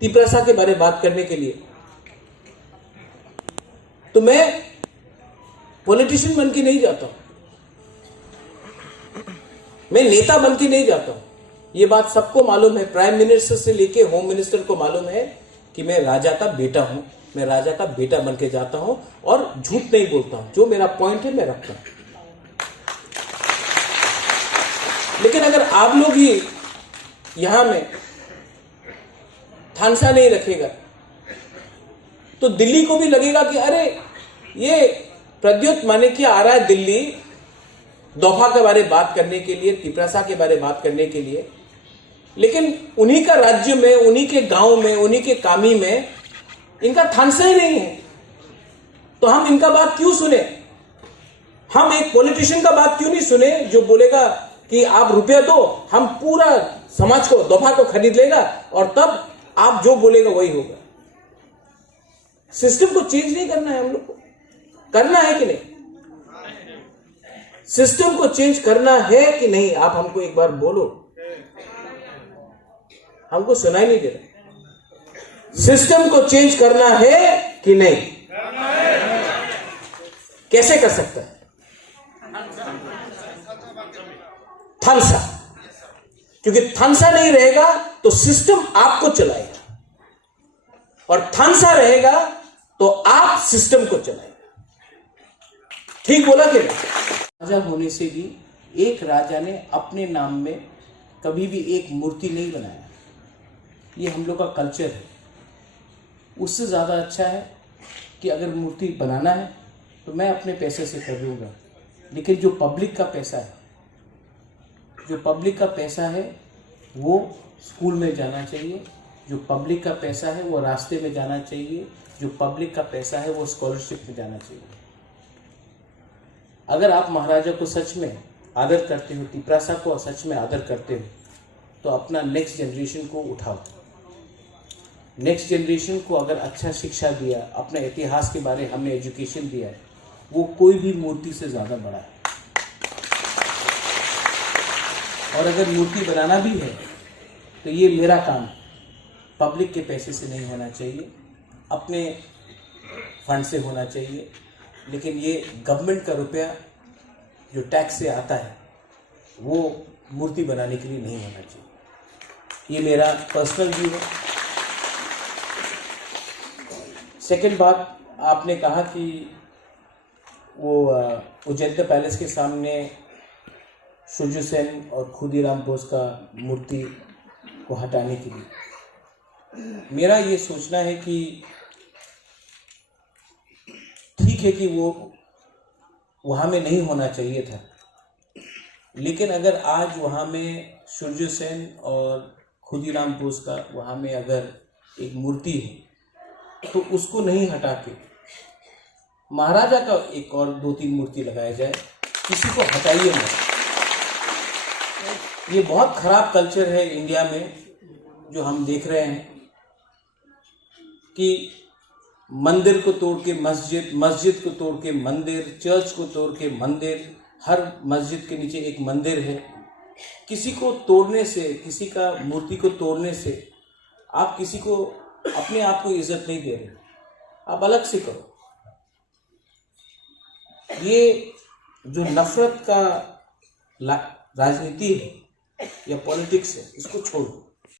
तिपरासा के बारे में बात करने के लिए, तो मैं पॉलिटिशियन बन के नहीं जाता हूं, मैं नेता बन के नहीं जाता हूं। ये बात सबको मालूम है, प्राइम मिनिस्टर से लेके होम मिनिस्टर को मालूम है कि मैं राजा का बेटा हूं, मैं राजा का बेटा बन के जाता हूं और झूठ नहीं बोलता हूं। जो मेरा पॉइंट है मैं रखता हूं। लेकिन अगर आप लोग ही यहां में थानसा नहीं रखेगा तो दिल्ली को भी लगेगा कि अरे ये प्रद्युत माणिक्य आ रहा है दिल्ली दोफा के बारे में बात करने के लिए, तिपरासा के बारे में बात करने के लिए, लेकिन उन्हीं का राज्य में, उन्हीं के गांव में, उन्हीं के कामी में इनका थानसा ही नहीं है, तो हम इनका बात क्यों सुने? हम एक पॉलिटिशियन का बात क्यों नहीं सुने जो बोलेगा कि आप रुपया दो, हम पूरा समाज को, दोफा को खरीद लेगा और तब आप जो बोलेगा वही होगा। सिस्टम को चेंज नहीं करना है हम लोग को, करना है कि नहीं? सिस्टम को चेंज करना है कि नहीं? आप हमको एक बार बोलो, हमको सुनाई नहीं दे रहा। सिस्टम को चेंज करना है कि नहीं? कैसे कर सकता है? थानसा, क्योंकि थानसा नहीं रहेगा तो सिस्टम आपको चलाएगा और थानसा रहेगा तो आप सिस्टम को चलाएगा। ठीक बोला कि नहीं? राजा होने से भी एक राजा ने अपने नाम में कभी भी एक मूर्ति नहीं बनाया। ये हम लोग का कल्चर है। उससे ज़्यादा अच्छा है कि अगर मूर्ति बनाना है तो मैं अपने पैसे से कर लूँगा, लेकिन जो पब्लिक का पैसा है, जो पब्लिक का पैसा है वो स्कूल में जाना चाहिए, जो पब्लिक का पैसा है वो रास्ते में जाना चाहिए, जो पब्लिक का पैसा है वो स्कॉलरशिप में जाना चाहिए। अगर आप महाराजा को सच में आदर करते हो, तिपरासा को सच में आदर करते हो, तो अपना नेक्स्ट जनरेशन को उठाओ। नेक्स्ट जनरेशन को अगर अच्छा शिक्षा दिया, अपने इतिहास के बारे हमने एजुकेशन दिया है, वो कोई भी मूर्ति से ज़्यादा बड़ा है। और अगर मूर्ति बनाना भी है तो ये मेरा काम पब्लिक के पैसे से नहीं होना चाहिए, अपने फंड से होना चाहिए, लेकिन ये गवर्नमेंट का रुपया जो टैक्स से आता है वो मूर्ति बनाने के लिए नहीं होना चाहिए। ये मेरा पर्सनल व्यू है। सेकंड बात, आपने कहा कि वो उज्जैन पैलेस के सामने सूर्य सेन और खुदीराम बोस का मूर्ति को हटाने के लिए मेरा ये सोचना है कि ठीक है कि वो वहाँ में नहीं होना चाहिए था, लेकिन अगर आज वहाँ में सूर्य सेन और खुदीराम बोस का वहाँ में अगर एक मूर्ति है तो उसको नहीं हटा के महाराजा का एक और 2-3 मूर्ति लगाया जाए, किसी को हटाइए मत। ये बहुत खराब कल्चर है इंडिया में जो हम देख रहे हैं कि मंदिर को तोड़ के मस्जिद, मस्जिद को तोड़ के मंदिर, चर्च को तोड़ के मंदिर, हर मस्जिद के नीचे एक मंदिर है। किसी को तोड़ने से, किसी का मूर्ति को तोड़ने से आप किसी को, अपने आप को इज्जत नहीं दे रहे, आप अलग से करो। ये जो नफरत का राजनीति है या पॉलिटिक्स है, इसको छोड़ो।